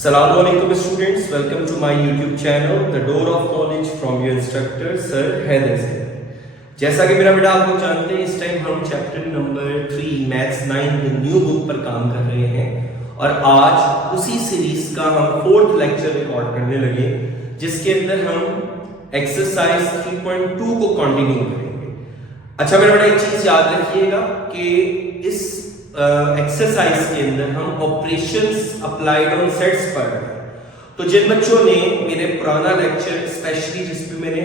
Assalamualaikum students, welcome to my YouTube channel, The Door of Knowledge from your instructor, Sir Haider Sir। जैसा कि मेरा बेटा आप लोग जानते हैं, इस टाइम हम चैप्टर नंबर 3 मैथ्स 9 की न्यू बुक पर काम कर रहे हैं और आज उसी सीरीज का हम 4th लेक्चर रिकॉर्ड करने लगे, जिसके अंदर हम एक्सरसाइज 3.2 को कंटिन्यू करेंगे। अच्छा मेरा बेटा एक चीज याद रखिएगा कि इस एक्सरसाइज के अंदर हम ऑपरेशंस अप्लाइड ऑन सेट्स पढ़ रहे हैं। तो जिन बच्चों ने मेरे पुराना लेक्चर स्पेशली जिसपे मैंने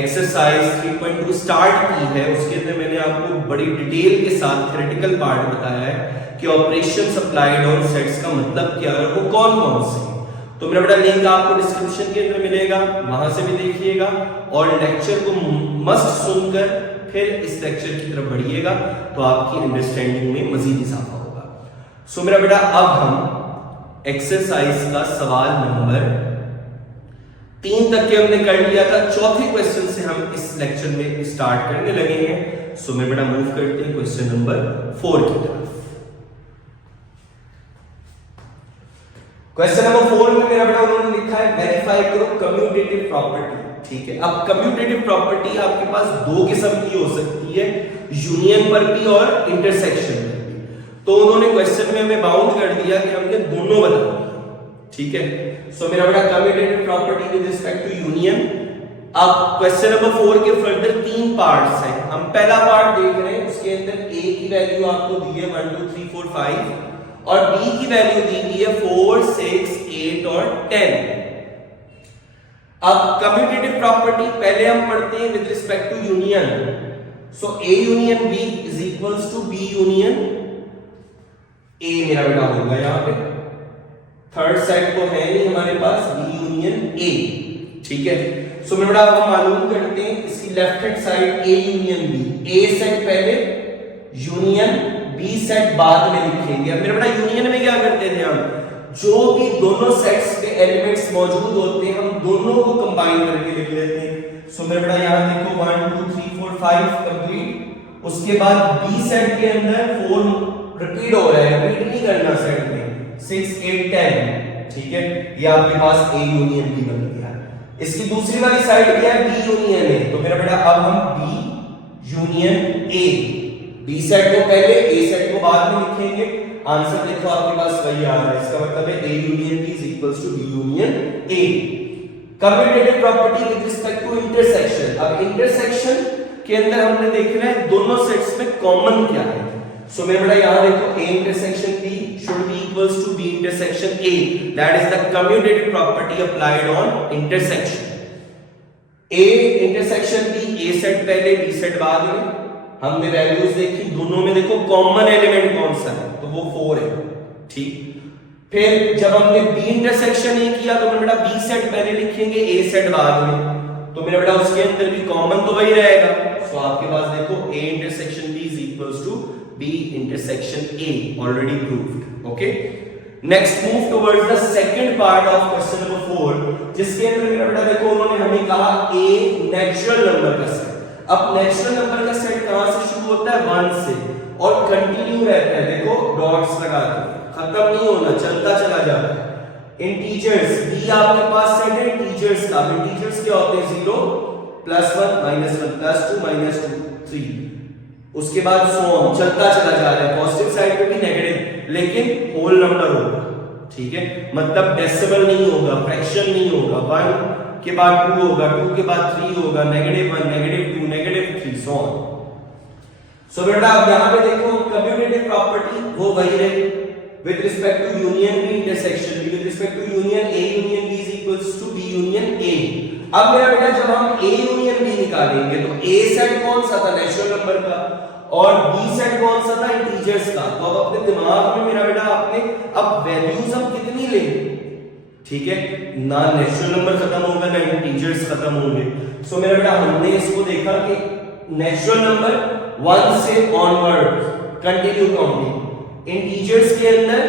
एक्सरसाइज 3.2 स्टार्ट की है, उसके अंदर मैंने आपको बड़ी डिटेल के साथ थ्योरेटिकल पार्ट बताया है कि ऑपरेशंस अप्लाइड ऑन सेट्स का मतलब क्या है और वो कौन कौन से हैं। तो मेरा बड़ा लिंक आपको डिस्क्रिप्शन के अंदर मिलेगा, वहां से भी देखिएगा और लेक्चर को मस्ट सुनकर फिर इस लेक्चर की तरफ बढ़िएगा तो आपकी अंडरस्टैंडिंग में मजीद इजाफा होगा। सो मेरा बेटा अब हम एक्सरसाइज का सवाल नंबर 3 तक के हमने कर लिया था। चौथे क्वेश्चन से हम इस लेक्चर में स्टार्ट करने लगे हैं। सो मेरा बेटा मूव करते हैं क्वेश्चन नंबर 4 की तरफ। क्वेश्चन नंबर 4 में मेरा बेटा उन्होंने लिखा है वेरीफाई करो कम्यूटेटिव प्रॉपर्टी। ठीक है, अब कम्यूटेटिव प्रॉपर्टी आपके पास दो किस्म की हो सकती है, यूनियन पर भी और इंटरसेक्शन पर भी। तो उन्होंने क्वेश्चन में हमें बाउंड कर दिया कि हमने दोनों बताना। ठीक है, सो मेरा बेटा commutative property with respect to union. अब क्वेश्चन नंबर 4 के फर्दर 3 पार्ट्स हैं। हम पहला पार्ट देख रहे हैं, उसके अंदर a की वैल्यू आपको दी है 1 2 3 4 5 और b की वैल्यू दी हुई है 4 6 8 और 10। अब कम्यूटेटिव प्रॉपर्टी पहले हम पढ़ते हैं with respect to union. So a union b is equals to b union a मेरा बेटा होगा यहां पे। थर्ड सेट तो है नहीं हमारे पास, b यूनियन a। ठीक है, सो मेरा बेटा हम मालूम करते हैं इसकी left hand side a union b। a set पहले, यूनियन b सेट बाद में लिखेंगे। अब मेरा बेटा यूनियन में क्या करते थे हम, जो भी दोनों सेट्स के एलिमेंट्स मौजूद होते हैं हम दोनों को कंबाइन करके लिख लेते हैं। सो मेरा बेटा यहां देखो 1 2 3 4 5 कंप्लीट। उसके बाद बी सेट के अंदर 4 रिपीट हो रहा है, रिपीट नहीं करना सेट में, 6 8 10। ठीक है, ये आपके पास ए यूनियन बी बन गया। इसकी दूसरी वाली साइड क्या है, बी यूनियन ए। तो मेरा बेटा अब हम B union A, B set को पहले ए सेट को बाद में लिखेंगे। आंसर देखो आपके पास वही आ रहा है, इसका मतलब है a union b is equals to b union a। Commutative property with respect to intersection. अब इंटरसेक्शन के अंदर हमने देखना है दोनों सेट्स में कॉमन क्या है। सो मेरा बेटा यहां देखो a intersection b should be equals to b intersection a, that is the commutative property applied on intersection. a intersection b, a set पहले b सेट बाद में। हमने वैल्यूज देखी, दोनों में देखो कॉमन एलिमेंट कौन सा है, तो वो 4 है। ठीक, फिर जब हमने b इंटरसेक्शन a किया तो मेरा बेटा b सेट पहले लिखेंगे, a सेट बाद में। तो मेरा बेटा उसके अंदर भी कॉमन तो वही रहेगा। सो आपके पास देखो a intersection b is equals to b intersection a, already proved. Okay, next move towards the second part of question number 4, जिसके अंदर मेरा बेटा देखो उन्होंने हमें कहा a नेचुरल नंबर का सेट। अब नेचुरल नंबर का सेट कहां से शुरू होता है, 1 से और कंटिन्यू रहता है। देखो डॉट्स लगा दिए, खत्म नहीं होना, चलता चला जाता है। इंटीजर्स b आपके पास सेट है इंटीजर्स का। इंटीजर्स क्या होते हैं, 0 +1 -1 +2 -2 3। उसके बाद सो ऑन, चलता चला जा रहा है। पॉजिटिव साइड पे भी नेगेटिव, लेकिन होल नंबर होगा। ठीक है, मतलब डेसिमल नहीं होगा, फ्रैक्शन नहीं होगा। 1 के बाद 2 होगा, 2 के बाद 3 होगा, -1 -2 -3 सो ऑन। सो बेटा अब यहां पे देखो कम्यूटेटिव प्रॉपर्टी वो वही रही with respect to union B intersection B, with respect to union a union b is equals to b union a। अब मेरा बेटा जब हम a यूनियन b निकालेंगे तो a सेट कौन सा था, नेचुरल नंबर का, और b सेट कौन सा था, इंटीजर्स का। तो अब अपने दिमाग में मेरा बेटा आपने अब वैल्यूज हम कितनी लेंगे। ठीक है, ना नेचुरल नंबर खत्म होगा ना इंटीजर्स खत्म होंगे। सो मेरा बेटा हमने इसको देखा कि नेचुरल नंबर 1 से ऑनवर्ड कंटिन्यू काउंटिंग, इंटीजर्स के अंदर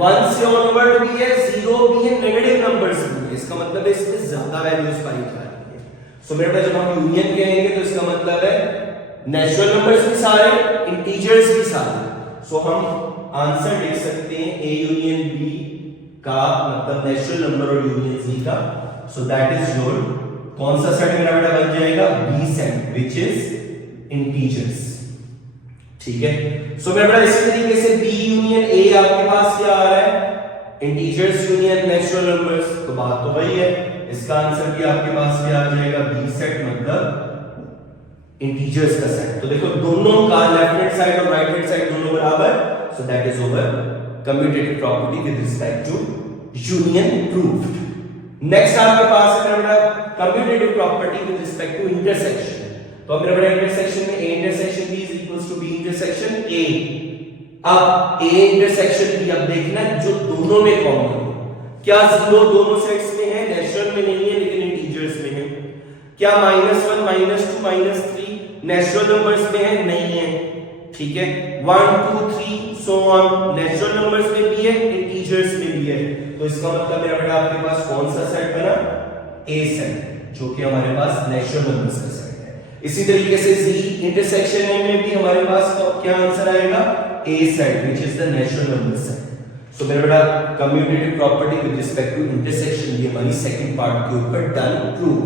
1 से ऑनवर्ड भी है, 0 भी है, नेगेटिव नंबर्स भी है। इसका मतलब है इसमें ज्यादा वैल्यूज पाई जा रही है। सो मेरा बेटा जब हम यूनियन कहेंगे तो इसका मतलब है नेचुरल नंबर्स भी सारे, इंटीजर्स भी सारे। सो हम आंसर लिख सकते हैं a यूनियन b का मतलब नेचुरल नंबर और यूनियन z का, सो दैट इज योर कौन सा सेट मेरा बेटा बन जाएगा, B set which is integers. ठीक है, सो मेरा बेटा इसी तरीके से बी यूनियन ए आपके पास क्या आ रहा है, इंटीजर्स यूनियन नेचुरल नंबर्स, तो बात तो वही है, इसका आंसर भी आपके पास क्या आ जाएगा, बी सेट मतलब इंटीजर्स का सेट। तो देखो दोनों का लेफ्ट हैंड साइड और राइट हैंड साइड दोनों बराबर, so that is over commutative property with respect to union proved. Next आपके पास है मेरा commutative property with respect to intersection. तो मेरा बेटा इंटरसेक्शन में a intersection b is equals to b intersection a। अब a इंटरसेक्शन b, अब देखना जो दोनों में कॉमन है, क्या जीरो दोनों सेट्स में है, नेचुरल में नहीं है लेकिन इंटीजर्स में है। क्या -1 -2 -3 नेचुरल नंबर्स में है, नहीं है। ठीक है, 1 2 3 सो ऑन नेचुरल नंबर्स में भी है, इंटीजर्स में भी है। तो इसका मतलब मेरा बेटा आपके पास कौन सा सेट बना, a सेट, जो कि हमारे पास नेचुरल नंबर्स का सेट है। इसी तरीके से z इंटरसेक्शन में भी हमारे पास क्या आंसर आएगा, a set which is the natural number set. So मेरा बेटा commutative property with respect to intersection, ये हमारी सेकंड पार्ट के ऊपर डन प्रूव।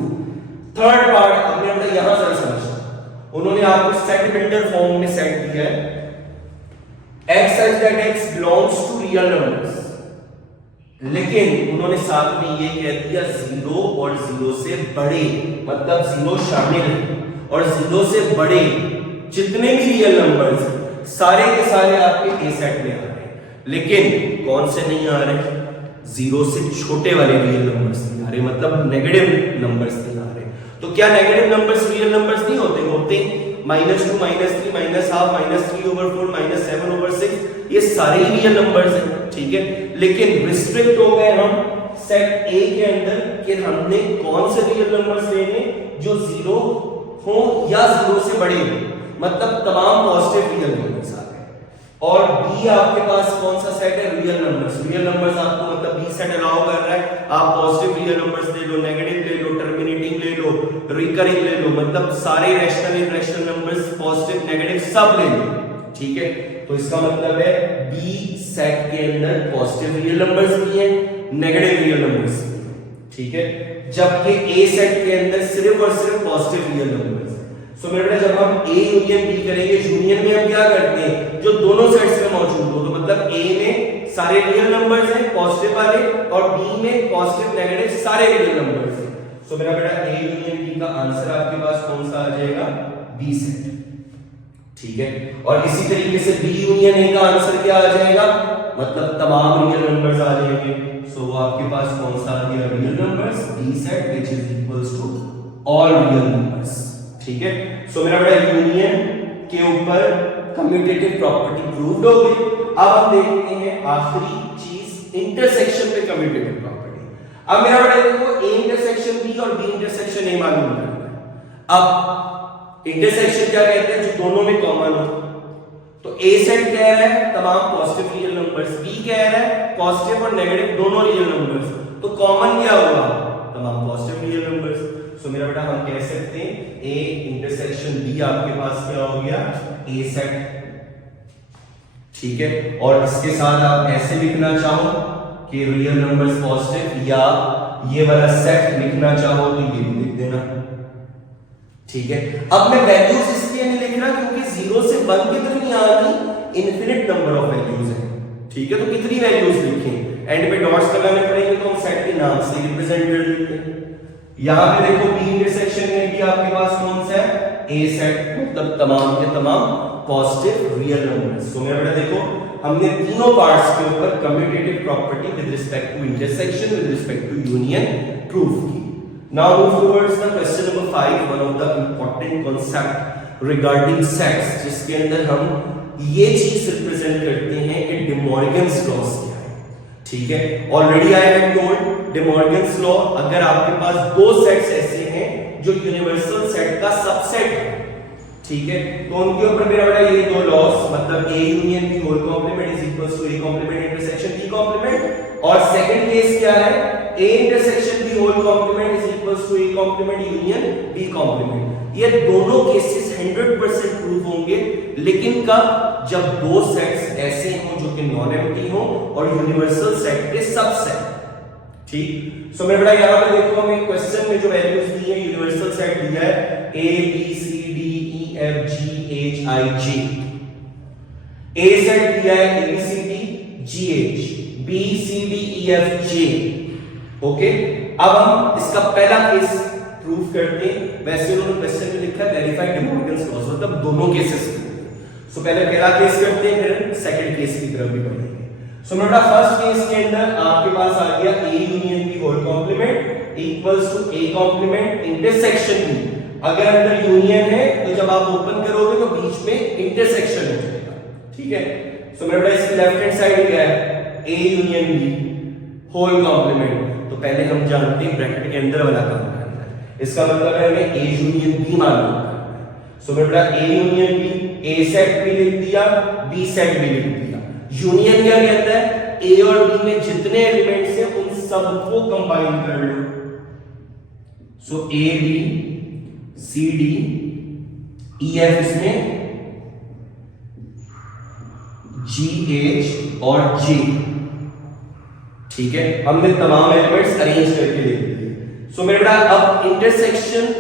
थर्ड पार्ट हमने बेटा यहां जरा समझना, उन्होंने आपको सेट बिल्डर फॉर्म में सेट दिया है, x such that x belongs to real numbers, लेकिन उन्होंने साथ में ये कह दिया 0 और 0 से बड़े, मतलब 0 शामिल है और 0 से बड़े जितने भी रियल नंबर्स सारे के सारे आपके ए सेट में आ रहे हैं, लेकिन कौन से नहीं आ रहे, 0 से छोटे वाले रियल नंबर्स नहीं आ रहे, मतलब नेगेटिव नंबर्स नहीं आ रहे। तो क्या नेगेटिव नंबर्स रियल नंबर्स नहीं होते, होते -2 -3 -12 -3/4 -7/6, ये सारे ही रियल नंबर्स हैं। ठीक है, लेकिन रिस्ट्रिक्ट हो गए हम सेट ए के अंदर कि हमने कौन से रियल नंबर्स लेने जो 0 हो या 0 से बड़े हो, मतलब तमाम पॉजिटिव रियल नंबर्स आ गए। और बी आपके पास कौन सा सेट है, रियल नंबर्स। रियल नंबर्स आपको मतलब बी सेट अलाउ कर रहा है, आप पॉजिटिव रियल नंबर्स ले लो, नेगेटिव ले लो, टर्मिनेटिंग ले लो, रिकरिंग ले लो, मतलब सारे rational irrational numbers positive negative सब ले लो। ठीक है, तो इसका मतलब है बी सेट के अंदर पॉजिटिव रियल नंबर्स भी हैं, नेगेटिव रियल नंबर्स भी हैं। ठीक है, जबकि ए सेट के अंदर सिर्फ और सिर्फ पॉजिटिव रियल नंबर्स हैं। सो मेरे बेटा जब हम ए यूनियन बी करेंगे, यूनियन में हम क्या करते हैं, जो दोनों सेट्स में मौजूद हो, तो मतलब ए में सारे रियल नंबर्स हैं पॉजिटिव वाले और बी में पॉजिटिव नेगेटिव सारे रियल नंबर्स हैं। सो मेरा बेटा ए यूनियन बी का आंसर आपके पास कौन सा आ जाएगा, बी सेट। ठीक है, और इसी तरीके से बी यूनियन ए का आंसर क्या आ जाएगा, मतलब तमाम रियल नंबर्स आ जाएंगे। सो वो आपके पास कौन सा आ गया, real numbers, B set which is equals to all real numbers. ठीक है, सो मेरा बेटा यूनियन के ऊपर कम्यूटेटिव प्रॉपर्टी प्रूव्ड हो गई। अब हम देखते हैं आखिरी चीज, इंटरसेक्शन पे कम्यूटेटिव प्रॉपर्टी। अब मेरा बेटा देखो ए इंटरसेक्शन बी और बी इंटरसेक्शन ए मालूम करना है। अब इंटरसेक्शन क्या कहते हैं, जो दोनों में कॉमन हो। तो ए सेट कह रहा है तमाम पॉजिटिव रियल नंबर्स, बी कह रहा है पॉजिटिव और नेगेटिव दोनों रियल नंबर्स, तो कॉमन क्या होगा, तमाम पॉजिटिव रियल नंबर्स। सो मेरा बेटा हम कह सकते हैं ए इंटरसेक्शन बी आपके पास क्या हो गया, ए सेट। ठीक है, और इसके साथ आप ऐसे लिखना चाहो कि रियल नंबर्स पॉजिटिव, या ये वाला सेट लिखना चाहो तो ये भी लिख देना। ठीक है, अब मैं वैल्यूज इसलिए नहीं लिख रहा क्योंकि 0 से 1 कितनी आ गई, इनफिनिट नंबर ऑफ वैल्यूज है। ठीक है, तो कितनी वैल्यूज लिखें, एंड पे डॉट्स लगाने पड़ेंगे तो हम सेट के नाम से रिप्रेजेंट कर देते हैं। यहां पे देखो बी इंटरसेक्शन में भी आपके पास कौन सा है, ए सेट, मतलब तमाम के तमाम पॉजिटिव रियल नंबर्स। सो मेरा बेटा देखो हमने तीनों पार्ट्स के ऊपर commutative property with respect to intersection with respect to union prove की। Now move towards the question number 5, one of the important concept regarding sets, जिसके अंदर हम ये चीज रिप्रेजेंट करते हैं कि De Morgan's laws क्या है। ठीक है, already I have told De Morgan's law, अगर आपके पास दो सेट्स ऐसे हैं जो यूनिवर्सल सेट का सबसेट है, ठीक है, तो उनके ऊपर मेरा बेटा ये दो लॉस, मतलब A union B whole complement is equals to A complement intersection B complement, और सेकंड केस क्या है, A intersection B whole complement is equals to A complement union B complement. ये दोनों केसेस 100% प्रूफ होंगे, लेकिन कब? जब दो सेट्स ऐसे हों जो कि नॉन एम्प्टी हो और यूनिवर्सल सेट के सबसेट। ठीक, सो मेरे बेटा यहां पे देखो, हमें क्वेश्चन में जो वैल्यूज दी है, यूनिवर्सल सेट दिया है A B C D E F G H I J. A set दिया है A B C D G H, B C D E F J. Okay, अब हम इसका पहला केस प्रूफ करते हैं। वैसे उन्होंने क्वेश्चन में लिखा है वेरीफाइड डे मॉर्गन्स लॉस, मतलब दोनों केसेस। सो पहले पहला केस करते हैं, फिर सेकंड केस की तरफ भी बढ़ेंगे। सो मेरा फर्स्ट केस के अंदर आपके पास आ गया A union B whole complement equals to A complement intersection B. अगर अंदर यूनियन है तो जब आप ओपन करोगे तो बीच में इंटरसेक्शन हो जाएगा। ठीक है, सो मेरा इसकी लेफ्ट हैंड साइड क्या है? A union B whole complement. तो पहले हम जानते हैं ब्रैकेट के अंदर वाला काम करना है, इसका मतलब है हमें ए यूनियन बी मालूम करना है। सो मेरा A union B, A set भी लिख दिया, बी सेट भी लिख दिया। यूनियन क्या कहता है? ए और बी में जितने एलिमेंट्स हैं उन सबको कंबाइन कर लो। So A B C D E F, इसमें जी एच और जे। ठीक है, हमने तमाम एलिमेंट्स अरेंज करके लिख दिए। सो मेरे बेटा अब इंटरसेक्शन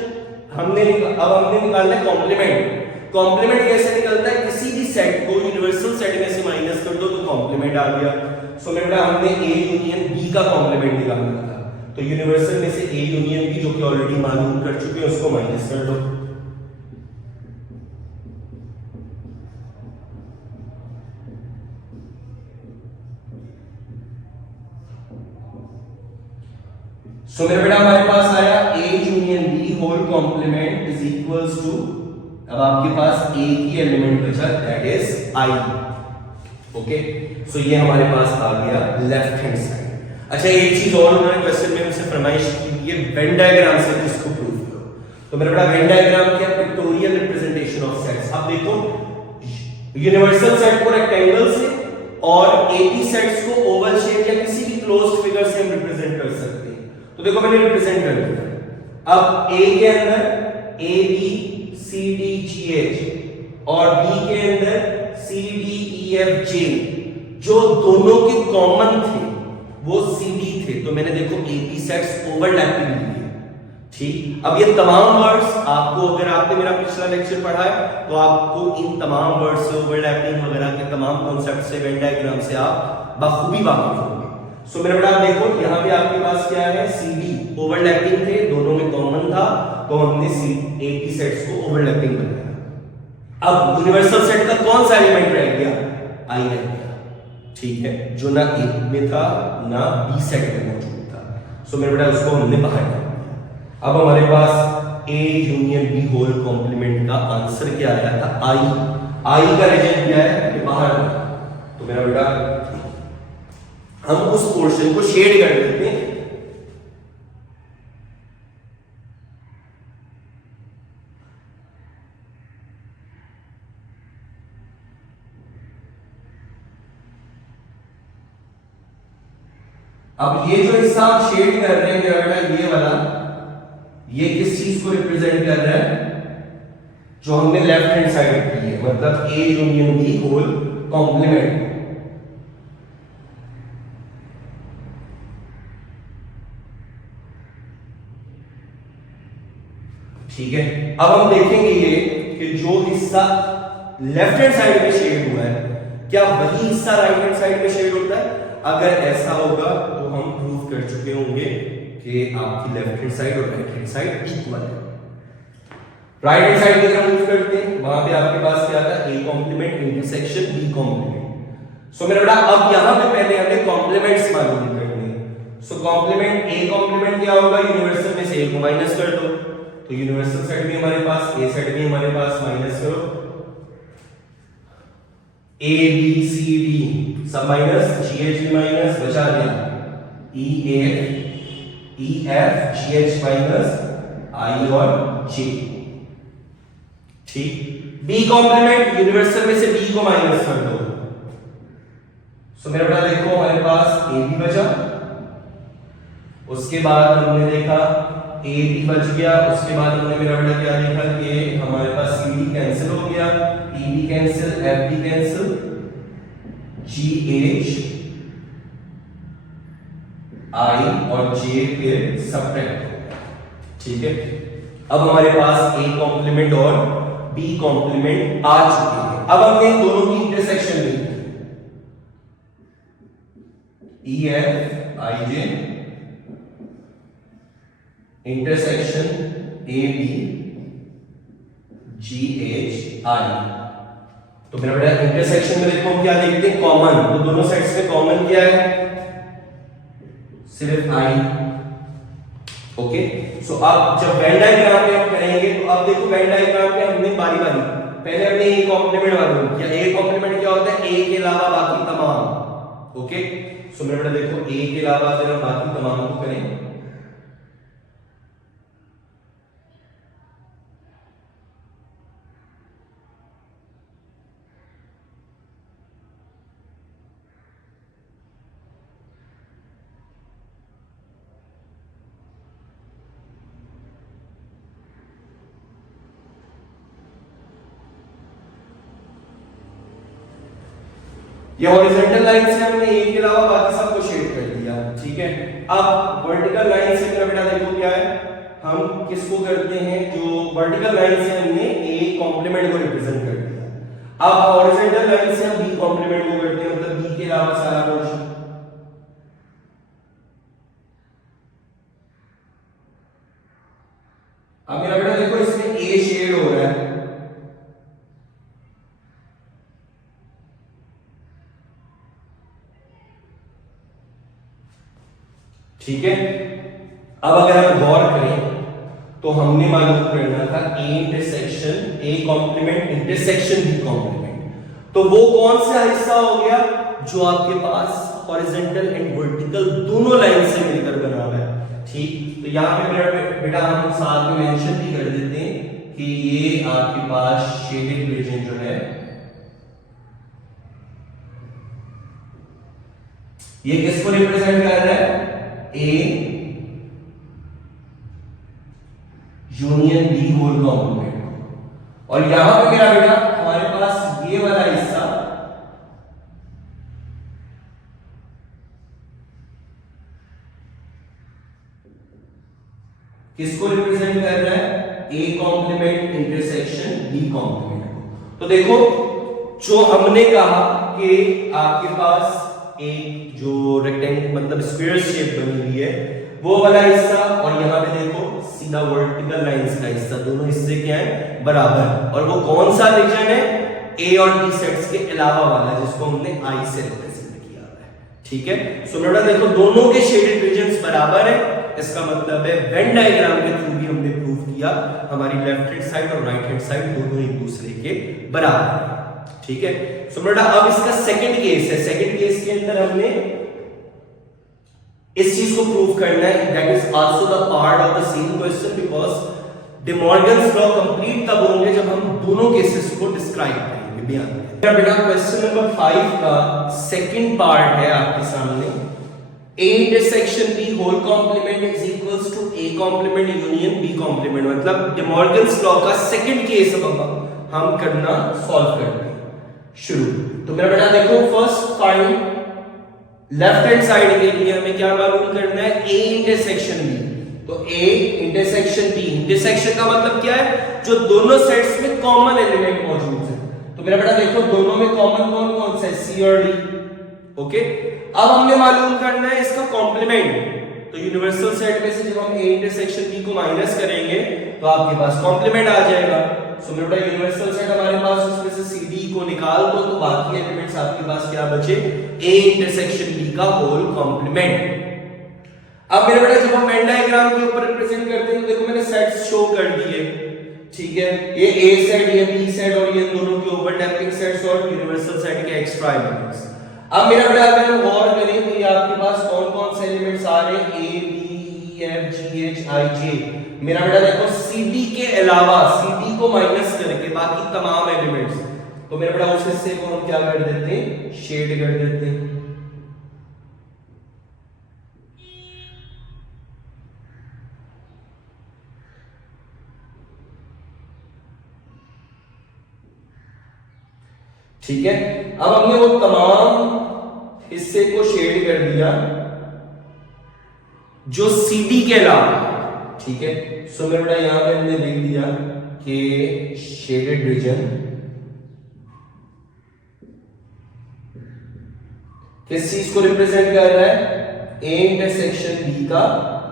हमने निकालना है कॉम्प्लीमेंट। कॉम्प्लीमेंट कैसे निकलता है? किसी भी सेट को यूनिवर्सल सेट में से माइनस कर दो तो कॉम्प्लीमेंट आ गया। सो मेरे बेटा हमने ए यूनियन बी का कॉम्प्लीमेंट निकालना था, तो यूनिवर्सल में से ए यूनियन बी जो कि ऑलरेडी मालूम कर चुके हैं उसको माइनस कर दो। सो मेरे बेटा हमारे पास आया A union B whole complement is equals to, अब आपके पास ए की एलिमेंट बचा that is I. Okay, so ये हमारे पास आ गया लेफ्ट हैंड साइड। अच्छा, एक चीज और उन्होंने क्वेश्चन में हमसे फरमाइश की, ये वेन डायग्राम से इसको प्रूव करो। तो मेरे बेटा वेन डायग्राम क्या? Pictorial representation of sets. अब देखो, यूनिवर्सल सेट को रेक्टेंगल से और एपी सेट्स को ओवल शेप या किसी भी क्लोज्ड फिगर से हम रिप्रेजेंट कर सकते हैं। तो देखो मैंने रिप्रेजेंट कर दिया। अब ए के अंदर A B C D G H और बी के अंदर सी डी ई एफ जे, जो दोनों के कॉमन थे वो सी डी थे। तो मैंने देखो ए बी सेट्स ओवरलैपिंग लिए। ठीक, अब ये तमाम वर्ड्स आपको, अगर आपने मेरा पिछला लेक्चर पढ़ा है तो आपको इन तमाम वर्ड्स से, ओवरलैपिंग वगैरह के तमाम कॉन्सेप्ट से, वेन डायग्राम से आप बखूबी वाकिफ होंगे। सो मेरे बेटा देखो यहाँ पे आपके पास क्या है? सी डी ओवरलैपिंग थे, दोनों में कॉमन था, तो हमने सी ए बी सेट्स को ओवरलैपिंग बनाया। अब यूनिवर्सल सेट का कौन सा एलिमेंट रह गया? आई रह गया। ठीक है, जो ना ए में था ना बी सेट में मौजूद था। सो मेरे बेटा उसको हमने बाहर कर दिया। अब हमारे पास A union B whole complement का आंसर क्या आया था? आई। आई का रीजन क्या है? ये बाहर। तो मेरा बेटा हम उस पोर्शन को शेड कर देते हैं। अब ये जो हिस्सा आप शेड कर रहे हैं मेरा बेटा, ये वाला, ये किस चीज को रिप्रेजेंट कर रहा है? जो हमने लेफ्ट हैंड साइड की है, मतलब A union B whole complement. ठीक है, अब हम देखेंगे ये कि जो हिस्सा लेफ्ट हैंड साइड में शेड हुआ है, क्या वही हिस्सा राइट हैंड साइड में शेड होता है? अगर ऐसा होगा तो हम प्रूव कर चुके होंगे कि आपकी लेफ्ट हैंड साइड और राइट हैंड साइड इक्वल है। राइट हैंड साइड की तरफ मूव करते हैं, वहां पे आपके पास क्या था? A complement intersection B complement. So मेरा बेटा अब यहां पे पहले हमें कॉम्प्लीमेंट्स मालूम करने हैं। सो कॉम्प्लीमेंट, ए कॉम्प्लीमेंट क्या होगा? यूनिवर्सल में से ए को माइनस कर दो, तो यूनिवर्सल सेट भी हमारे पास, ए सेट भी हमारे पास, माइनस करो। ए बी सी डी सब माइनस, जी एच भी माइनस, बचा दिया E F G H minus I और जे। ठीक, बी कॉम्प्लीमेंट यूनिवर्सल में से बी को माइनस कर दो। सो मेरा बेटा देखो हमारे पास ए बी बचा, उसके बाद हमने देखा ए बी बच गया। उसके बाद हमने मेरा बेटा क्या देखा कि हमारे पास सी डी कैंसिल हो गया, E B cancel, F B cancel, G H I और जे फिर सब्ट्रैक्ट। ठीक है, अब हमारे पास ए कॉम्प्लीमेंट और बी कॉम्प्लीमेंट आ चुके हैं। अब हमने इन दोनों की इंटरसेक्शन ली, E F I J intersection A B G H I. तो मेरा बेटा इंटरसेक्शन में देखो हम क्या देखते हैं, कॉमन। तो दोनों साइड्स में कॉमन क्या है, सिर्फ आई। ओके, सो अब जब वेन डायग्राम पे हम करेंगे तो अब देखो वेन डायग्राम पे हमने बारी बारी पहले हमने ए कॉम्प्लीमेंट मालूम किया। ए कॉम्प्लीमेंट क्या होता है, ए के अलावा बाकी तमाम। ओके, सो मेरा बेटा देखो ए के अलावा अगर हम बाकी तमाम को करें, ये हॉरिजॉन्टल लाइन से हमने ए के अलावा बाकी सबको शेड कर दिया। ठीक है, अब वर्टिकल लाइन से मेरा बेटा देखो क्या है, हम किसको करते हैं, जो वर्टिकल लाइन से हमने ए कॉम्प्लीमेंट को रिप्रेजेंट कर दिया। अब हॉरिजॉन्टल लाइन से हम बी कॉम्प्लीमेंट को करते हैं, मतलब बी के अलावा सारा पोर्शन। अब मेरा बेटा देखो इसमें ए शेड हो रहा है, ठीक है। अब अगर हम गौर करें तो हमने मालूम करना था A intersection A complement intersection B complement. तो वो कौन सा हिस्सा हो गया जो आपके पास हॉरिजॉन्टल एंड वर्टिकल दोनों लाइन से मिलकर बना हुआ है। ठीक, तो यहां पे मेरा बेटा हम साथ में मेंशन भी कर देते हैं कि ये आपके पास शेडेड रीजन जो है ये किसको रिप्रेजेंट कर रहा है, A union B whole complement. और यहां पे मेरा बेटा हमारे पास ये वाला हिस्सा किसको रिप्रेजेंट कर रहा है, A complement intersection B complement. तो देखो जो हमने कहा कि आपके पास एक जो रेक्टेंगल मतलब स्क्वायर शेप बनी हुई है वो वाला हिस्सा, और यहां पे देखो सीधा वर्टिकल लाइंस का हिस्सा, दोनों हिस्से क्या है, बराबर। और वो कौन सा रीजन है, ए और बी सेट्स के अलावा वाला, जिसको हमने आई से रिप्रेजेंट किया है। ठीक है, सो बेटा देखो दोनों के शेडेड रीजन्स बराबर है, इसका मतलब है वेन डायग्राम के थ्रू भी हमने प्रूव किया हमारी लेफ्ट हैंड साइड और राइट हैंड साइड दोनों एक दूसरे के बराबर है। ठीक है, सो बेटा अब इसका सेकंड केस है। सेकंड केस के अंदर हमने इस चीज को प्रूव करना है, that is also the part of the same question, because day Morgan's law complete तब होंगे जब हम दोनों केसेस को डिस्क्राइब करेंगे बयान करेंगे। बेटा क्वेश्चन नंबर 5 का सेकंड पार्ट है आपके सामने, A intersection B whole complement is equals to A complement union B complement। मतलब डे मॉर्गन्स लॉ का सेकंड केस अब हम करना सॉल्व करते हैं शुरू। तो मेरा बेटा देखो first find left hand side के लिए हमें क्या मालूम करना है, A इंटरसेक्शन B। तो A इंटरसेक्शन B, इंटरसेक्शन का मतलब क्या है, जो दोनों सेट्स में कॉमन एलिमेंट मौजूद है। तो मेरा बेटा देखो दोनों में कॉमन कौन कौन सा है, C और D। ओके, अब हमने मालूम करना है इसका कॉम्प्लीमेंट। तो यूनिवर्सल सेट में से जब हम A इंटरसेक्शन B को माइनस करेंगे तो आपके पास कॉम्प्लीमेंट आ जाएगा। सो मेरा बेटा यूनिवर्सल सेट हमारे पास, उसमें से CD को निकाल दो तो बाकी एलिमेंट्स आपके पास क्या बचे, A इंटरसेक्शन B का होल कॉम्प्लीमेंट। अब मेरा बेटा जब हम वेन डायग्राम के ऊपर रिप्रेजेंट करते हैं तो देखो मैंने सेट्स शो कर दिए। ठीक है, ये A सेट, ये B सेट और ये दोनों के ओवरलैपिंग सेट्स और यूनिवर्सल सेट के एक्स्ट्रा एलिमेंट्स। अब मेरा बेटा अगर हम गौर करें तो ये आपके पास कौन कौन से एलिमेंट्स आ रहे हैं, A B E F G H I J। मेरा बेटा देखो CD के अलावा, CD को माइनस करके बाकी तमाम एलिमेंट्स, तो मेरा बेटा उस हिस्से को हम क्या कर देते हैं, शेड कर देते हैं। ठीक है, अब हमने वो तमाम हिस्से को शेड कर दिया जो CD के अलावा, ठीक है। सो मेरे बेटा यहां पे हमने लिख दिया कि शेडेड रीजन किस चीज को रिप्रेजेंट कर रहा है, A इंटरसेक्शन B का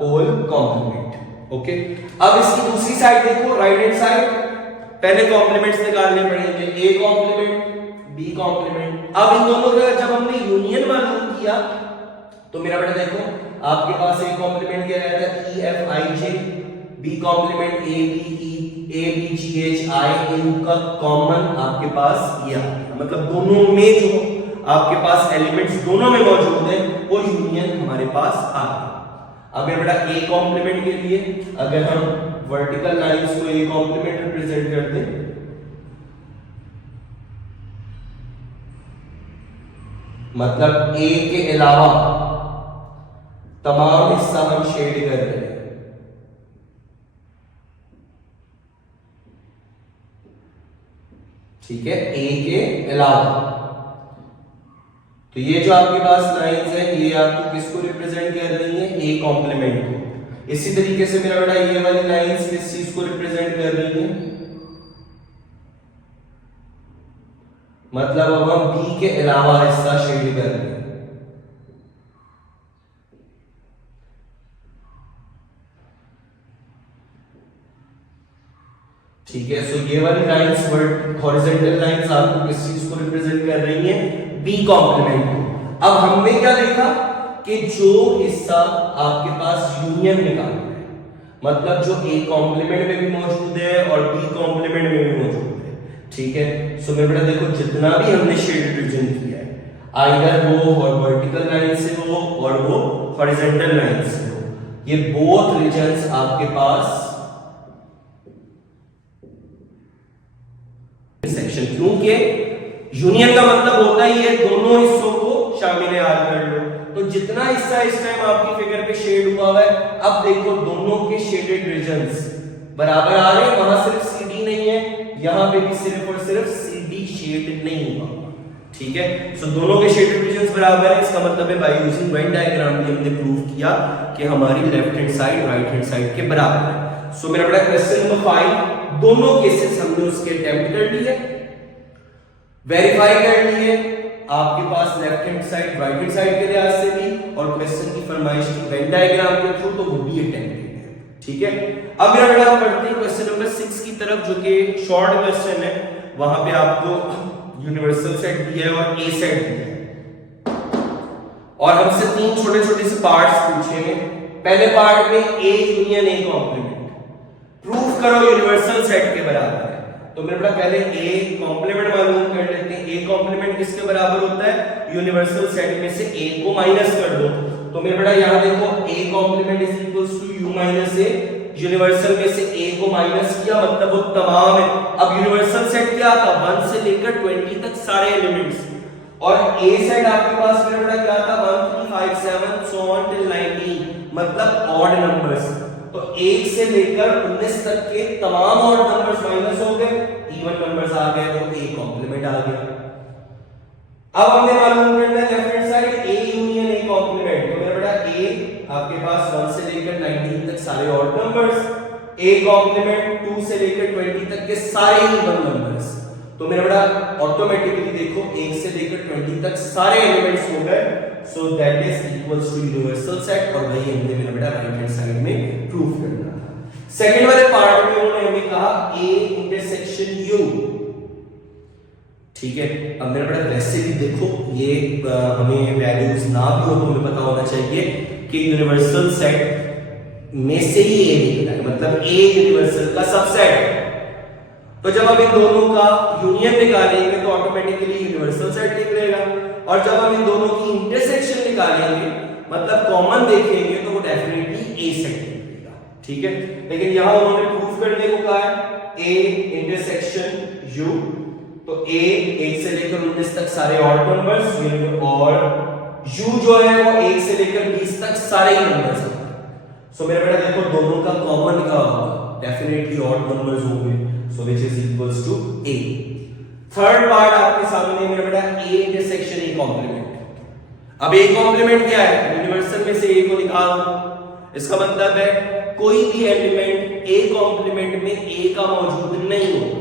होल कॉम्प्लीमेंट। ओके, अब इसकी दूसरी साइड देखो, राइट हैंड साइड, पहले कॉम्प्लीमेंट्स निकालने पड़ेंगे, A कॉम्प्लीमेंट B कॉम्प्लीमेंट। अब इन दोनों का जब हमने यूनियन मालूम किया तो मेरा बेटा देखो आपके पास A कॉम्प्लीमेंट क्या रहता है, EFIJ, B कॉम्प्लीमेंट ABGHI, इनका कॉमन आपके पास ये आ गया, मतलब दोनों में जो आपके पास एलिमेंट्स दोनों में मौजूद है वो यूनियन हमारे पास आ गया। अब मेरा बेटा A कॉम्प्लीमेंट के लिए अगर हम वर्टिकल लाइंस को A कॉम्प्लीमेंट रिप्रेजेंट करते हैं, मतलब A के अलावा तमाम हिस्सा हम शेड कर रहे हैं, ठीक है, A के अलावा। तो ये जो आपके पास लाइंस है ये आपको किसको रिप्रेजेंट कर रही है, A कॉम्प्लीमेंट को। इसी तरीके से मेरा बेटा ये वाली लाइंस किस चीज को रिप्रेजेंट कर रही है, मतलब अब हम B के अलावा हिस्सा शेड कर रहे हैं, ठीक है। सो ये वाली लाइंस हॉरिजॉन्टल लाइंस आपको किस चीज को रिप्रेजेंट कर रही है, B कॉम्प्लीमेंट को। अब हमने क्या देखा कि जो हिस्सा आपके पास यूनियन निकालना है, मतलब जो A कॉम्प्लीमेंट में भी मौजूद है और B कॉम्प्लीमेंट में भी मौजूद है, ठीक है। सो मेरे बेटा देखो जितना भी हमने शेडेड रीजन किया है, आइदर वो वर्टिकल लाइन से हो और वो हॉरिजॉन्टल लाइन से हो, ये बोथ रीजन्स आपके पास सेक्शन, क्योंकि यूनियन का मतलब होता ही है दोनों हिस्सों को शामिल कर लो। तो जितना हिस्सा इस टाइम आपकी फिगर पे शेड हुआ है, अब देखो दोनों के शेडेड रीजन्स बराबर आ रहे हैं, वहां सिर्फ CD नहीं है, यहां पे भी सिर्फ और सिर्फ CD शेड नहीं हुआ, ठीक है। सो दोनों के शेडेड रीजन्स बराबर है, इसका मतलब है बाय यूजिंग वेन डायग्राम भी हमने प्रूव किया कि हमारी left hand side right hand side के बराबर है। सो मेरा बेटा क्वेश्चन नंबर 5, दोनों केसेस हमने उसके अटेम्प्ट कर लिए, वेरीफाई कर लिए, आपके पास left hand side right hand side के लिहाज से भी, और क्वेश्चन की फरमाइश की वेन डायग्राम के थ्रू, तो वो भी अटेम्प्ट है, ठीक है। अब मेरा बेटा पढ़ते हैं क्वेश्चन नंबर 6 की तरफ, जो कि शॉर्ट क्वेश्चन है, वहां पे आपको यूनिवर्सल सेट दिया है और A सेट दिया है, और हमसे 3 छोटे छोटे से पार्ट्स पूछे हैं। पहले पार्ट में A union A complement proof करो यूनिवर्सल सेट के बराबर है, तो मेरे बेटा पहले A कॉम्प्लीमेंट मालूम कर लेते हैं। A कॉम्प्लीमेंट किसके बराबर होता है, यूनिवर्सल सेट में से A को माइनस कर दो, तो मेरे बेटा यहां देखो A complement is equals to U minus A, universal में से A को माइनस किया, मतलब वो तमाम है। अब यूनिवर्सल सेट क्या था, 1 से लेकर 20 तक सारे एलिमेंट्स, और A सेट आपके पास मेरे बेटा क्या था, 1 3 5 7 so on till 19, मतलब ऑड नंबर्स। तो 1 से लेकर 19 तक के तमाम ऑड नंबर्स माइनस हो गए, इवन नंबर्स आ गए, तो A कॉम्प्लीमेंट आ गया। अब हमने मालूम करना है left hand side A union A complement, तो मेरा बेटा A आपके पास 1 से लेकर 19 तक सारे ऑड नंबर्स, A कॉम्प्लीमेंट 2 से लेकर 20 तक के सारे इवन नंबर्स, तो मेरा बेटा ऑटोमेटिकली देखो 1 से लेकर 20 तक सारे एलिमेंट्स हो गए, so that is equals to universal set, और वही हमने मेरा बेटा राइट हैंड साइड में प्रूफ करना था। सेकंड वाले पार्ट में उन्होंने हमें कहा A इंटरसेक्शन U, ठीक है। अब मेरा बेटा वैसे भी देखो ये हमें वैल्यूज ना भी हो तो हमें पता होना चाहिए कि यूनिवर्सल सेट में से ही A निकला है, मतलब A यूनिवर्सल का सबसेट। तो जब हम इन दोनों का यूनियन निकालेंगे तो ऑटोमेटिकली यूनिवर्सल सेट निकलेगा, और जब हम इन दोनों की इंटरसेक्शन निकालेंगे मतलब कॉमन देखेंगे तो वो डेफिनेटली A सेट निकलेगा, ठीक है। लेकिन यहां उन्होंने प्रूफ करने को कहा है A इंटरसेक्शन U, तो A 1 से लेकर 19 तक सारे ऑड नंबर्स, और U जो है वो 1 से लेकर 20 तक सारे ही नंबर्स हैं। सो मेरा बेटा देखो दोनों का कॉमन क्या होगा, डेफिनेटली ऑड नंबर्स होंगे, so which is equals to A। Third part आपके सामने मेरा बेटा ए इंटरसेक्शन ए कॉम्प्लीमेंट। अब ए कॉम्प्लीमेंट क्या है? यूनिवर्सल में से ए को निकाल दो। इसका मतलब है कोई भी एलिमेंट ए कॉम्प्लीमेंट में ए का मौजूद नहीं होगा,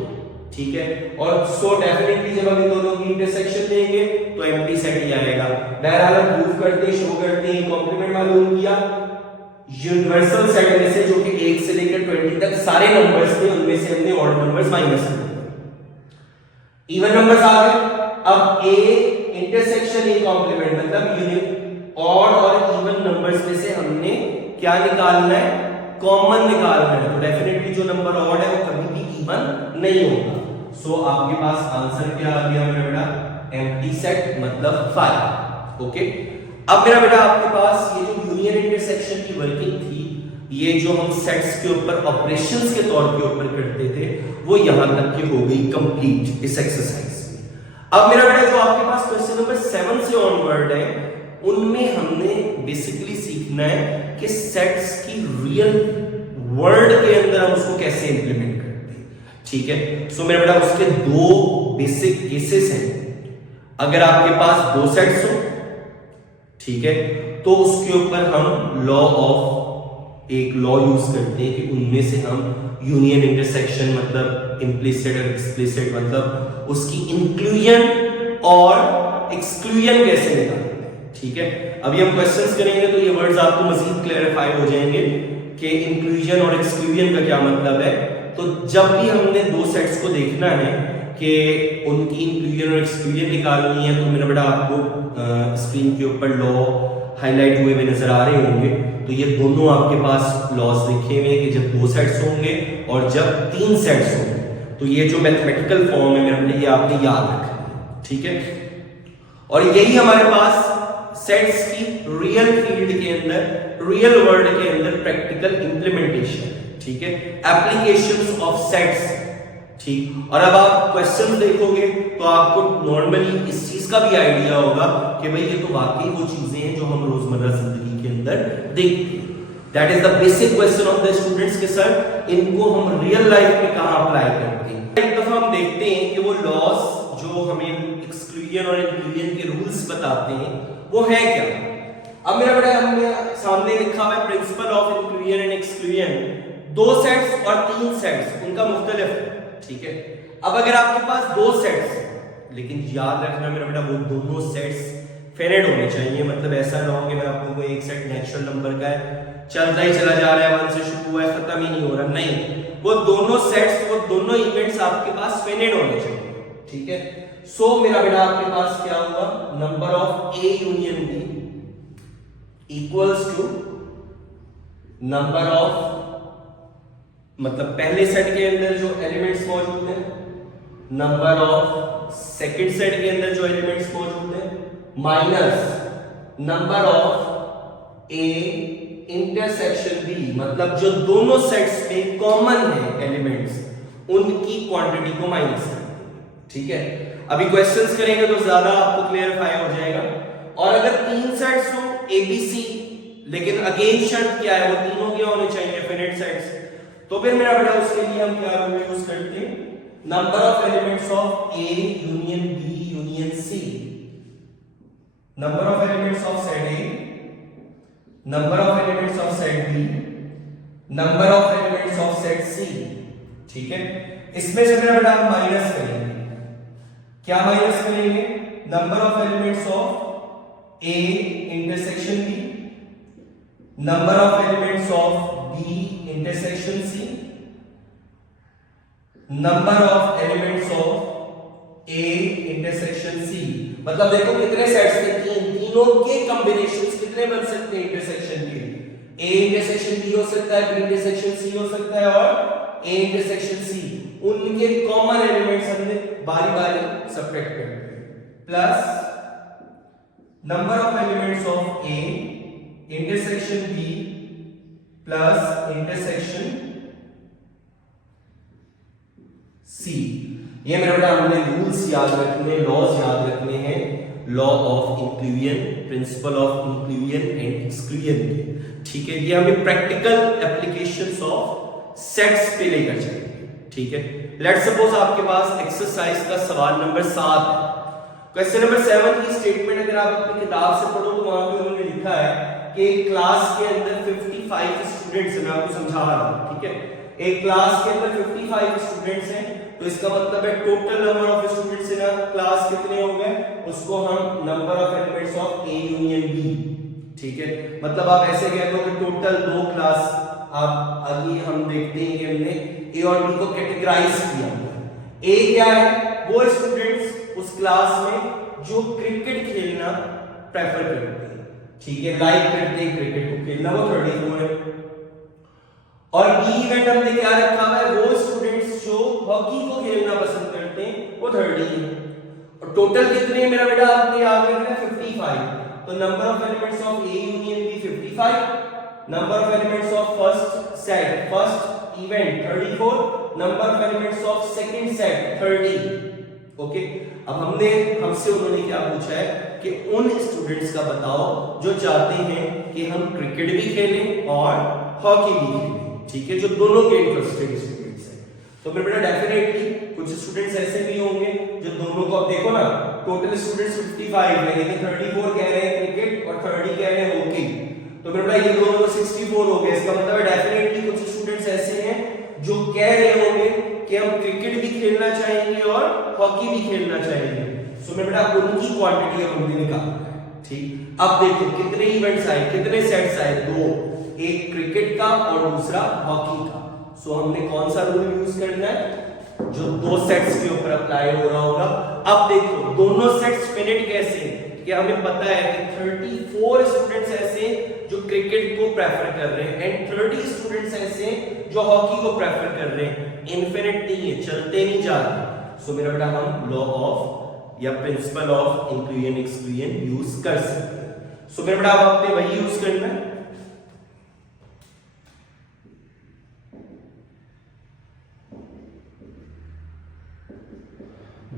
ठीक है। और सो डेफिनेटली जब हम इन दोनों की इंटरसेक्शन लेंगे तो एम्प्टी सेट ही आएगा। बहरहाल हम प्रूव करते हैं, शो करते हैं, कॉम्प्लीमेंट मालूम किया। यूनिवर्सल सेट में से जो कि 1 से लेकर 20 तक सारे नंबर्स थे, उनमें से हमने ऑड नंबर्स माइनस कर दिए, इवन नंबर्स आ गए। अब ए इंटरसेक्शन ए कॉम्प्लीमेंट मतलब यूनिट ऑड और इवन नंबर्स में से हमने क्या निकालना है? कॉमन निकालना है। तो डेफिनेटली जो नंबर ऑड है वो कभी भी इवन नहीं होगा। सो आपके पास आंसर क्या आ गया मेरा बेटा? एम्प्टी सेट मतलब 5। ओके, अब मेरा बेटा आपके पास ये जो यूनियन इंटरसेक्शन की वर्किंग थी, ये जो हम सेट्स के ऊपर ऑपरेशंस के तौर के ऊपर करते थे, वो यहां तक की हो गई कंप्लीट इस एक्सरसाइज में। अब मेरा बेटा जो आपके पास क्वेश्चन नंबर 7 से ऑनवर्ड है, उनमें हमने बेसिकली सीखना है कि सेट्स की रियल वर्ल्ड के अंदर हम उसको कैसे इंप्लीमेंट करते हैं, ठीक है। सो मेरा बेटा उसके दो बेसिक केसेस हैं। अगर आपके पास दो सेट्स हो, ठीक है, तो उसके ऊपर हम एक लॉ यूज करते हैं कि उनमें से हम यूनियन इंटरसेक्शन मतलब इम्प्लिसिट और एक्सप्लिसिट मतलब उसकी इंक्लूजन और एक्सक्लूजन कैसे निकालते हैं, ठीक है। अभी हम क्वेश्चंस करेंगे तो ये वर्ड्स आपको मजीद क्लैरिफाई हो जाएंगे कि इंक्लूजन और एक्सक्लूजन का क्या मतलब है। तो जब भी हमने दो सेट्स को देखना है कि उनकी इंक्लूजन और एक्सक्लूजन निकालनी है, तो मेरा बेटा आपको स्क्रीन के ऊपर लॉ हाईलाइट हुए नजर आ रहे होंगे। तो ये दोनों आपके पास लॉज लिखे हुए हैं कि जब दो सेट्स होंगे और जब तीन सेट्स होंगे, तो ये जो मैथमेटिकल फॉर्म है मेरा बेटा, ये आपने याद रखना है, ठीक है। और यही हमारे पास सेट्स की रियल फील्ड के अंदर, रियल वर्ल्ड के अंदर प्रैक्टिकल इंप्लीमेंटेशन, ठीक है, एप्लीकेशंस ऑफ सेट्स, ठीक। और अब आप क्वेश्चन देखोगे तो आपको नॉर्मली इस चीज का भी आइडिया होगा कि भाई ये तो वाकई वो चीजें हैं जो हम रोजमर्रा जिंदगी के अंदर देखते हैं। That is the basic question of the students के सर इनको हम रियल लाइफ में कहां अप्लाई करते हैं। एक दफा हम देखते हैं कि वो लॉज जो हमें एक्सक्लूजन और इंक्लूजन के रूल्स बताते हैं वो है क्या। अब मेरा बेटा हमने सामने लिखा हुआ है principal of inclusion and exclusion, दो सेट्स और तीन सेट्स उनका मुख्तलिफ है, ठीक है। अब अगर आपके पास दो सेट्स, लेकिन याद रखना मेरा बेटा वो दोनों सेट्स फिनिट होने चाहिए। मतलब ऐसा ना हो कि मैं आपको कोई एक सेट नेचुरल नंबर का है, चलता ही चला जा रहा है, 1 से शुरू हुआ है खत्म ही नहीं हो रहा, नहीं, वो दोनों सेट्स, वो दोनों इवेंट्स आपके पास फिनिट होने चाहिए, ठीक है। सो मेरा बेटा आपके पास क्या हुआ? Number of A union B equals to number of, मतलब पहले सेट के अंदर जो एलिमेंट्स मौजूद हैं, नंबर ऑफ सेकंड सेट के अंदर जो एलिमेंट्स मौजूद हैं, minus number of A intersection B, मतलब जो दोनों सेट्स में कॉमन है एलिमेंट्स, उनकी क्वांटिटी को माइनस कर देंगे, ठीक है। अभी क्वेश्चंस करेंगे तो ज्यादा आपको क्लियरफाई हो जाएगा। और अगर तीन सेट्स हो एबीसी, लेकिन अगेन शर्त क्या है? वो तीनों क्या होने चाहिए? Finite sets. तो फिर मेरा बेटा उसके लिए हम क्या यूज करते हैं? Number of elements of A union B union C, number of elements of set A, number of elements of set B, number of elements of set C, ठीक है। इसमें से मेरा बेटा हम माइनस करेंगे, क्या माइनस करेंगे? Number of elements of A intersection B, number of elements of B intersection C, number of elements of A intersection C. मतलब देखो कितने सेट्स थे? तीनों के कॉम्बिनेशंस कितने बन सकते हैं इंटरसेक्शन के? ए इंटरसेक्शन बी हो सकता है, बी इंटरसेक्शन सी हो सकता है और ए इंटरसेक्शन सी। उनके कॉमन एलिमेंट्स हमने बारी बारी सब्ट्रैक्ट करते हैं। Plus number of elements of A intersection B plus intersection C. ये मेरा बेटा हमने रूल्स याद रखने, लॉज याद रखने हैं, law of inclusion, principal of inclusion and exclusion के, ठीक है। ये हमें प्रैक्टिकल एप्लीकेशंस ऑफ सेट्स पे लेकर चलेंगे, ठीक है। लेट्स सपोज आपके पास एक्सरसाइज का सवाल नंबर 7 है। क्वेश्चन नंबर 7 की स्टेटमेंट अगर आप अपनी किताब से पढ़ो तो वहां पे उन्होंने लिखा है कि एक क्लास के अंदर 55 स्टूडेंट्स हैं। मैं आपको समझा रहा हूं, ठीक है। एक क्लास के अंदर 55 स्टूडेंट्स हैं, तो इसका मतलब है total number of students in a class कितने हो गए, उसको हम number of elements of A union B, ठीक है। मतलब आप ऐसे कह दो कि टोटल 2 क्लास, आप आगे हम देखते हैं कि हमने ए और बी को कैटेगराइज किया। ए क्या है, वो स्टूडेंट्स उस क्लास में जो क्रिकेट खेलना प्रेफर करते हैं, ठीक है, लाइक करते हैं क्रिकेट को खेलना, वो 34 है। और बी इवेंट हमने क्या रखा हुआ है, वो स्टूडेंट्स जो हॉकी को खेलना पसंद करते हैं, वो 30 है। और टोटल कितने है मेरा बेटा, आपने याद रखना 55। तो number of elements of A union B 55, number of elements of first set, first event 34, number of elements of second set 30। Okay, अब हमसे उन्होंने क्या पूछा है कि उन स्टूडेंट्स का बताओ जो चाहते हैं कि हम क्रिकेट भी खेलें और हॉकी भी खेलें, ठीक है, जो दोनों के इंटरेस्टेड स्टूडेंट्स हैं। तो मेरे बेटा डेफिनेटली कुछ स्टूडेंट्स ऐसे भी होंगे जो दोनों को, अब देखो ना, टोटल स्टूडेंट्स 55 है, लेकिन 34 कह रहे हैं क्रिकेट और 30 कह रहे हैं हॉकी, तो मेरे बेटा ये दोनों तो 64 हो गए। इसका मतलब है डेफिनेटली कुछ स्टूडेंट्स ऐसे हैं जो कह रहे होंगे कि हम क्रिकेट भी खेलना चाहेंगे और हॉकी भी खेलना चाहेंगे। सो मेरे बेटा उनकी क्वांटिटी अब हमने निकालना है, ठीक। अब देखो कितने इवेंट्स आए, कितने सेट्स आए, 2, एक क्रिकेट का और दूसरा हॉकी का। सो हमने कौन सा रूल यूज करना है, जो 2 सेट्स के ऊपर अप्लाई हो रहा होगा। अब देखो दोनों सेट्स फिनिट कैसे, कि हमें पता है कि 34 स्टूडेंट्स ऐसे जो क्रिकेट को प्रेफर कर रहे हैं एंड 30 स्टूडेंट्स ऐसे जो हॉकी को प्रेफर कर रहे हैं। इनफिनिट नहीं है, चलते नहीं जा रहे। सो मेरा बेटा हम लॉ ऑफ या principal of inclusion exclusion use कर सकते हैं। सो मेरा बेटा अब आपने वही यूज करना है।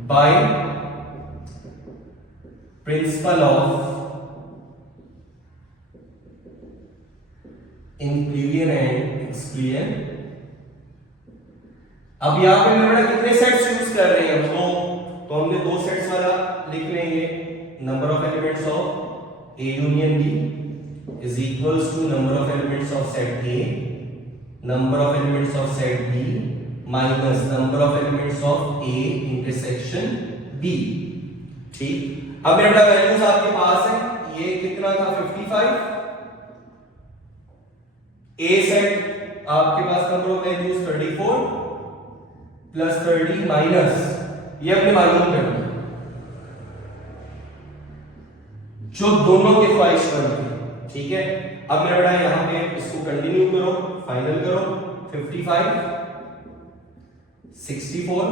By principle of inclusion and exclusion. अब यहां पे मेरा कितने सेट्स यूज कर रहे हैं हम, तो हमने 2 सेट्स वाला लिख लेंगे। Number of elements of A union B is equals to number of elements of set A, number of elements of set B minus number of elements of A intersection B, ठीक। अब मेरा values आपके पास है, ये कितना था 55, A set आपके पास number of values 34 plus 30 minus ये अपने मालूम करना जो दोनों के ख्वाहिश पर है, ठीक है। अब मेरा बेटा यहां पे इसको कंटिन्यू करो, फाइनल करो, 55 64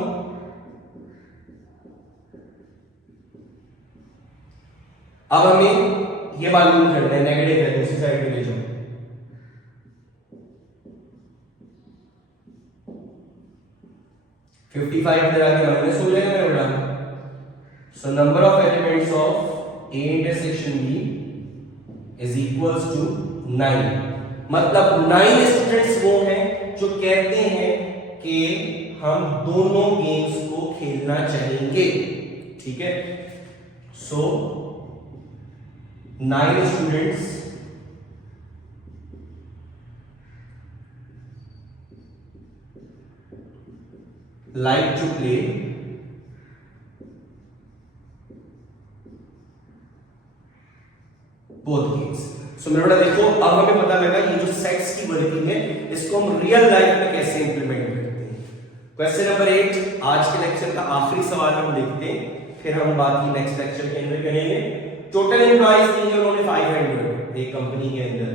अब हमें ये मालूम करना है नेगेटिव है, दूसरी साइड में ले जाओ। फिफ्टी फाइव इधर आगे माइनस हो जाएगा मेरा बेटा। So number of elements of A intersection B is equals to 9। मतलब 9 स्टूडेंट्स वो हैं जो कहते हैं कि हम दोनों गेम्स को खेलना चाहेंगे, ठीक है। सो 9 students like to play both games। सो मेरा बेटा देखो अब हमें पता लगा ये जो सेट्स की वर्किंग है इसको हम रियल लाइफ में कैसे इंप्लीमेंट करते हैं। क्वेश्चन नंबर 8 आज के लेक्चर का आखिरी सवाल हम देखते हैं, फिर हम बाकी नेक्स्ट लेक्चर के अंदर करेंगे। टोटल एम्प्लॉइज दिए उन्होंने 500 एक कंपनी के अंदर।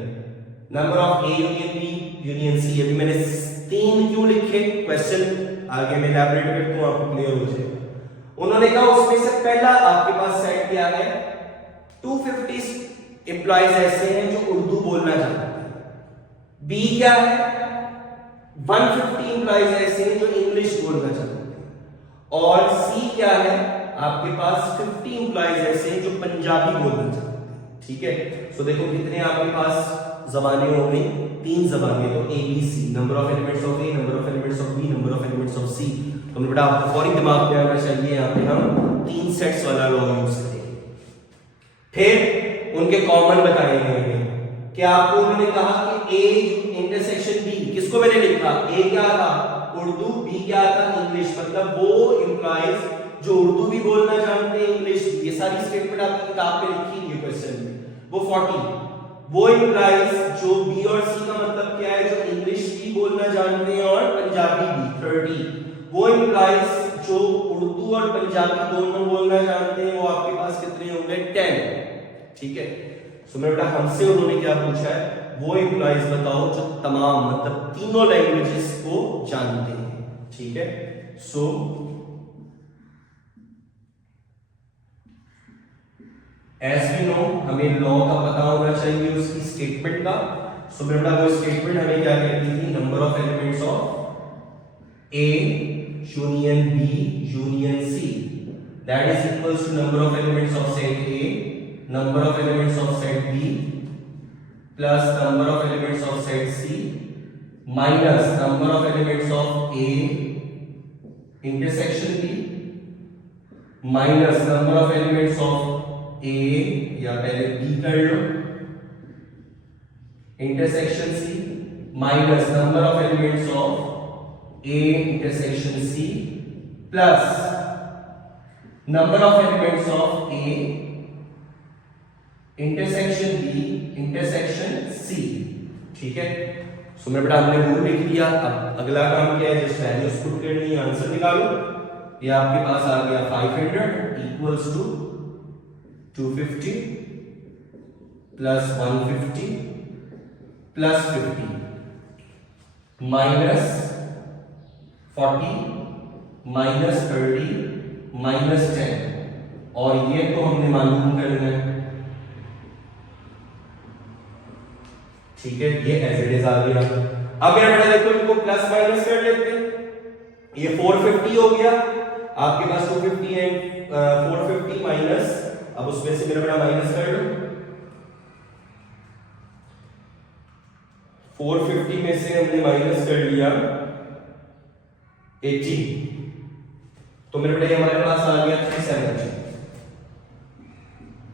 Number of A union B union C, अभी मैंने 3 क्यों लिखे, क्वेश्चन आगे मैं इलैबोरेट करता हूं, आपको क्लियर हो जाएगा। उन्होंने कहा उसमें से पहला आपके पास सेट क्या है, 250 एम्प्लॉइज ऐसे हैं जो उर्दू बोलना चाहते हैं। बी क्या है, 150 एम्प्लॉइज ऐसे हैं जो इंग्लिश बोलना चाहते हैं। और सी क्या है, आपके पास 50 एम्प्लॉइज ऐसे हैं जो पंजाबी बोलना चाहते हैं, ठीक है। सो देखो कितने आपके पास जबानें हो गई, 3 जबानें, तो A B C, number of elements of A, number of elements of B, number of elements of C. तो बेटा आपको फौरी दिमाग में आना चाहिए, यहाँ पे हम 3 सेट्स वाला लॉ यूज करेंगे। फिर उनके कॉमन बताएंगे हमें कि आपको उन्होंने कहा कि ए इंटरसेक्शन बी, किसको मैंने लिखा, ए क्या था उर्दू, बी क्या था इंग्लिश, मतलब वो इंप्लाइज जो उर्दू भी बोलना जानते हैं इंग्लिश, ये सारी स्टेटमेंट आपकी किताब में लिखी है क्वेश्चन में, वो 40, वो इंप्लाइज जो बी और सी का मतलब क्या है, जो इंग्लिश भी बोलना जानते हैं और पंजाबी भी 30, वो इंप्लाइज जो उर्दू और पंजाबी दोनों बोलना जानते हैं, वो आपके पास कितने होंगे 10। ठीक है, सो मेरे बेटा हमसे उन्होंने क्या पूछा है, वो इंप्लाइज बताओ जो तमाम मतलब तीनों लैंग्वेजेस को जानते हैं। ठीक है, सो एज वी नो हमें लॉ का पता होना चाहिए उसकी स्टेटमेंट का। सो बेटा वो स्टेटमेंट हमें क्या कहती थी, number of elements of A union B union C that is equals to number of elements of set A, number of elements of set B plus number of elements of set C minus number of elements of A intersection B minus number of elements of A, या पहले B कर लो, intersection C minus number of elements of A intersection C plus number of elements of A intersection B intersection C. ठीक है, सो मेरे बेटा हमने rule लिख दिया। अब अगला काम क्या है, जस्ट वैल्यूज पुट करनी है, आंसर निकालो। ये आपके पास आ गया 500 equals to 250 plus 150 plus 50 minus 40 minus 30 minus 10, और ये तो हमने मालूम करना है। ठीक है, ये एज इट इज आ गया। अब मेरा बेटा देखो इनको प्लस माइनस कर लेते हैं, ये 450 हो गया आपके पास, 250 एंड 450 माइनस, अब उसमें से मेरा बेटा माइनस कर लो, 450 में से हमने माइनस कर लिया 80, तो मेरे बेटा हमारे पास आ गया 370।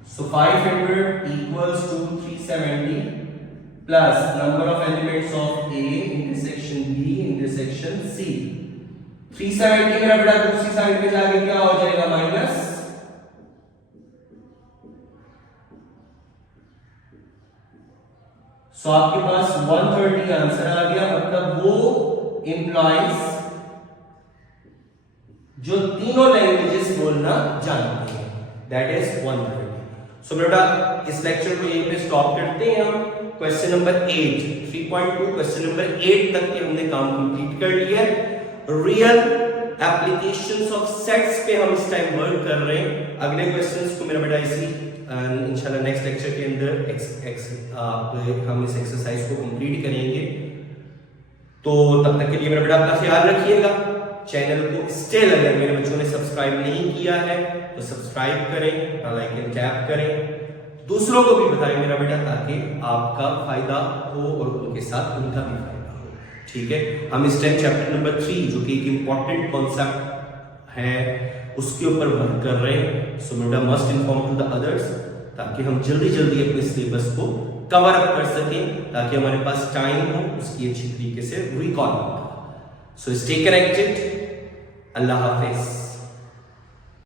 So 500 equals to 370 plus number of elements of A intersection B intersection C. 370 मेरा बेटा दूसरी साइड पे जाके क्या हो जाएगा, माइनस, सो आपके पास 130 आंसर आ गया। मतलब वो एम्प्लॉइज जो तीनों लैंग्वेजेस बोलना जानते हैं, दैट इज 130। सो बेटा इस लेक्चर को यहीं पे स्टॉप करते हैं हम। क्वेश्चन नंबर 8 3.2 क्वेश्चन नंबर 8 तक के हमने काम कंप्लीट कर लिया है। रियल एप्लीकेशंस ऑफ सेट्स पे हम इस टाइम वर्क कर रहे हैं। अगले क्वेश्चंस को मेरा बेटा इसी इंशाल्लाह नेक्स्ट लेक्चर के अंदर हम इस एक्सरसाइज को कंप्लीट करेंगे। तो तब तक के लिए मेरा बेटा अपना ख्याल रखिएगा। चैनल को स्टिल अगर मेरे बच्चों ने सब्सक्राइब नहीं किया है तो सब्सक्राइब करें, बेल आइकन टैप करें, दूसरों को भी बताएं मेरा बेटा, ताकि आपका फायदा हो और उनके साथ उनका भी फायदा हो। ठीक है, हम इस टाइम चैप्टर नंबर 3 जो कि एक इंपॉर्टेंट कॉन्सेप्ट है उसके ऊपर वर्क कर रहे हैं। सो बेटा must inform to the others, ताकि हम जल्दी जल्दी अपने सिलेबस को कवर अप कर सकें, ताकि हमारे पास टाइम हो उसकी अच्छी तरीके से रिकॉल हो। So stay connected. अल्लाह हाफिज।